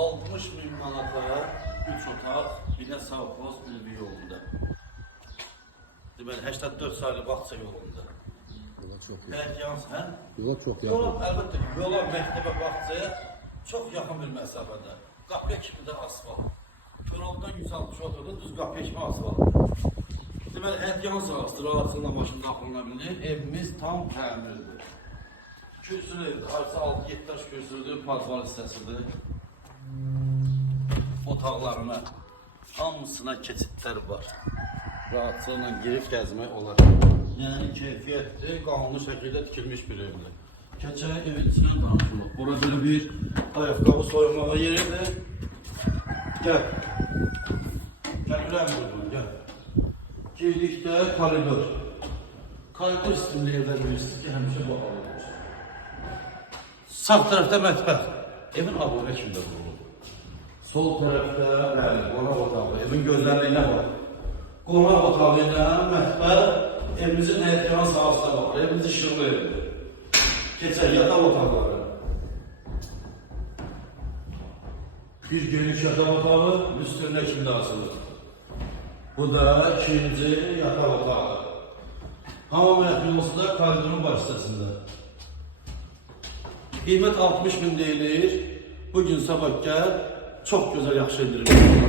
60.000 manata 3 otaq, bir də savxoz ülvi yolunda. Deməli 84 saylı bağça yolunda. Yola çox yaxın. Həyat yalnız, hə? Yola çox Yola, yaxın. əlbəttə ki, yola, məktəbə, bağçaya çox yaxın bir məsafədə. Qapıya kimi də asfalt. Turaldan 160 oturdu, düz qapıya kimi asfalt. Deməli, həyat yalnız ağızdır, rahatlıqla maşında axılına bilir. Evimiz tam təmirdir. Kürsülü evdir, arsa 6-7 daş kürsülüdür, padval hissəsidir. Otaqlarına, hamısına keçidlər var. Rahatlıqla girib gəzmək olar. Yəni keyfiyyətli, qanunlu şəkildə tikilmiş bir evdir. Keçək evin içindən danışılır. Bura belə bir ayaqqabı soyunmağa yeridir. Gəl. Gəl, ürəmdir, gəl. Girdikdə koridor. Koridor istimli evlər bilirsiniz ki, həmişə bu alınır. Sağ tərəfdə mətbəx. Evin abunə kimdə qurulur? Sol tərəfdə, bəli, qonaq otağı. Evin gözlərliyinə var. Qonaq otağı ilə mətbəx evimizin həyətyanan sahasına baxır. Evimiz işıqlı evdir. Keçək, yataq otaqları. Bir geniş yataq otağı, üstündə kimdə asılır. Bu da ikinci yataq otağı. Hamam yaxınlısı da koridorun baş hissəsində. Qiymət 60.000 deyilir. Bugün sabah gəl, çox gözəl yaxşı edilir.